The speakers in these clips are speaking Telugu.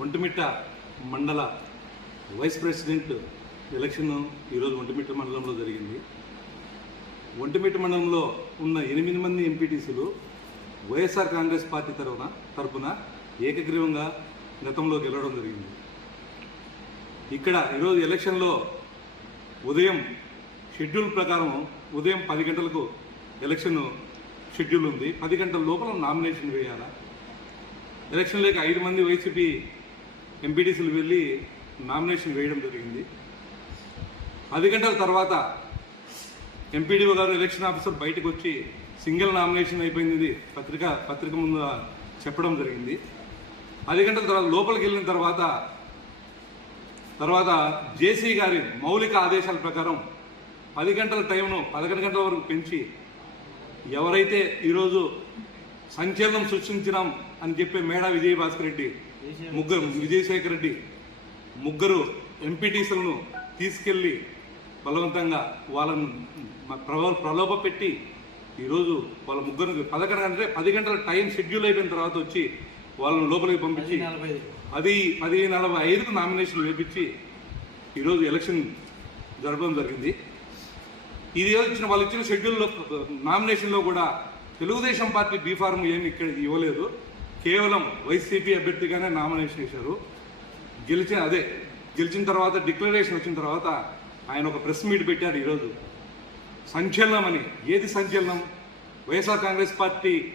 ఒంటిమిట్ట మండల వైస్ ప్రెసిడెంట్ ఎలక్షన్ ఈరోజు ఒంటిమిట్ట మండలంలో జరిగింది. ఒంటిమిట్ట మండలంలో ఉన్న ఎనిమిది మంది ఎంపీటీసీలు వైఎస్ఆర్ కాంగ్రెస్ పార్టీ తరఫున తరఫున ఏకగ్రీవంగా గతంలో గెలవడం జరిగింది. ఇక్కడ ఈరోజు ఎలక్షన్లో ఉదయం షెడ్యూల్ ప్రకారం ఉదయం పది గంటలకు ఎలక్షన్ షెడ్యూల్ ఉంది. పది గంటల లోపల నామినేషన్ వేయాలా? ఎలక్షన్లోకి ఐదు మంది వైసీపీ ఎంపీటీసీలు వెళ్ళి నామినేషన్ వేయడం జరిగింది. పది గంటల తర్వాత ఎంపీడీఓ గారు ఎలక్షన్ ఆఫీసర్ బయటకు వచ్చి సింగిల్ నామినేషన్ అయిపోయింది ఇది. పత్రిక పత్రిక ముందు చెప్పడం జరిగింది. పది గంటల తర్వాత లోపలికి వెళ్ళిన తర్వాత తర్వాత జేసీ గారి మౌలిక ఆదేశాల ప్రకారం పది గంటల టైంను పదకొండు గంటల వరకు పెంచి ఎవరైతే ఈరోజు సంచలనం సృష్టించినాం అని చెప్పే మేడా విజయభాస్కర్ రెడ్డి ముగ్గురు విజయశేఖర్ రెడ్డి ముగ్గురు ఎంపీటీసీలను తీసుకెళ్ళి బలవంతంగా వాళ్ళను ప్రలో ప్రలోభ పెట్టి ఈరోజు వాళ్ళ ముగ్గురు పదకొండు గంటలే పది గంటల టైం షెడ్యూల్ అయిపోయిన తర్వాత వచ్చి వాళ్ళను లోపలికి పంపించి పది పది నలభై ఐదుకు నామినేషన్ వేపించి ఈరోజు ఎలక్షన్ జరపడం జరిగింది. ఇది ఇచ్చిన వాళ్ళు ఇచ్చిన షెడ్యూల్లో నామినేషన్లో కూడా తెలుగుదేశం పార్టీ బీఫార్మ్ ఏమి ఇక్కడ ఇవ్వలేదు. కేవలం వైసీపీ అభ్యర్థిగానే నామినేషన్ చేశారు గెలిచిన అదే గెలిచిన తర్వాత డిక్లరేషన్ వచ్చిన తర్వాత ఆయన ఒక ప్రెస్ మీట్ పెట్టారు ఈరోజు. సంచలనం అని. ఏది సంచలనం? వైఎస్ఆర్ కాంగ్రెస్ పార్టీ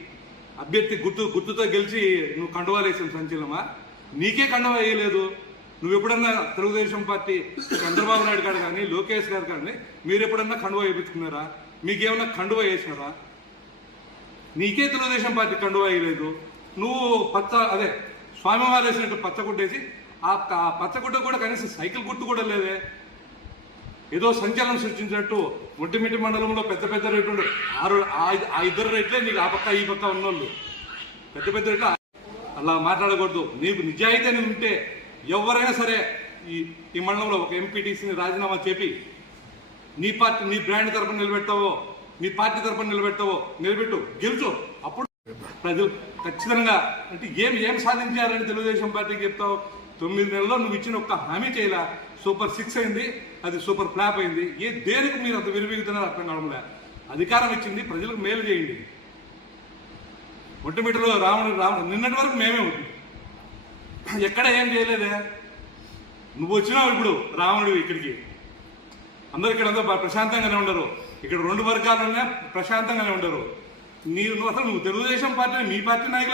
అభ్యర్థి గుర్తు గుర్తుతో గెలిచి నువ్వు కండువాలేసిన సంచలనమా? నీకే కండువా వేయలేదు. నువ్వు ఎప్పుడన్నా తెలుగుదేశం పార్టీ చంద్రబాబు నాయుడు గారు కానీ లోకేష్ గారు కానీ మీరు ఎప్పుడన్నా కండువ వేయించుకున్నారా? మీకేమన్నా కండువా వేసినారా? నీకే తెలుగుదేశం పార్టీ కండువ వేయలేదు. నువ్వు పచ్చ అదే స్వామివారు వేసినట్టు పచ్చ గుడ్డేసి ఆ పచ్చగుడ్డ పచ్చ గుడ్డ కూడా కనీసం సైకిల్ గుర్తు కూడా లేదే. ఏదో సంచలనం సృష్టించినట్టు ఒంటిమిటి మండలంలో పెద్ద పెద్ద రేట్లు ఆరు ఆ- ఇద్దరు రేట్లే నీకు ఆ పక్క ఈ పక్క ఉన్నోళ్ళు. పెద్ద పెద్ద రేట్లు అలా మాట్లాడకూడదు. నీకు నిజాయితీ ఉంటే ఎవరైనా సరే ఈ ఈ మండలంలో ఒక ఎంపీటీసీని రాజీనామా చేపి నీ పార్టీ నీ బ్రాండ్ తరపున నిలబెట్టావో నీ పార్టీ తరపున నిలబెట్టావో నిలబెట్టు గెలుచు. అప్పుడు ప్రజలు ఖచ్చితంగా అంటే ఏం ఏం సాధించారని తెలుగుదేశం పార్టీకి చెప్తావు? తొమ్మిది నెలల్లో నువ్వు ఇచ్చిన ఒక్క హామీ చేయలా? సూపర్ సిక్స్ అయింది అది సూపర్ ఫ్లాప్ అయింది. ఏ దేనికి మీరు అంత విరివిగుతున్నారు అర్థం కావడంలే. అధికారం ఇచ్చింది ప్రజలకు మేలు చేయండి. ఒంటిమిటలో రావణుడు రావణుడు నిన్నటి వరకు మేమే ఉంది ఎక్కడ ఏం చేయలేదే? నువ్వు వచ్చినావు ఇప్పుడు రావణుడు ఇక్కడికి. అందరు ఇక్కడ అంతా ప్రశాంతంగానే ఉండరు. ఇక్కడ రెండు వర్గాలున్నా ప్రశాంతంగానే ఉండరు. మీరు నువ్వు అసలు తెలుగుదేశం పార్టీ మీ పార్టీ నాయకులు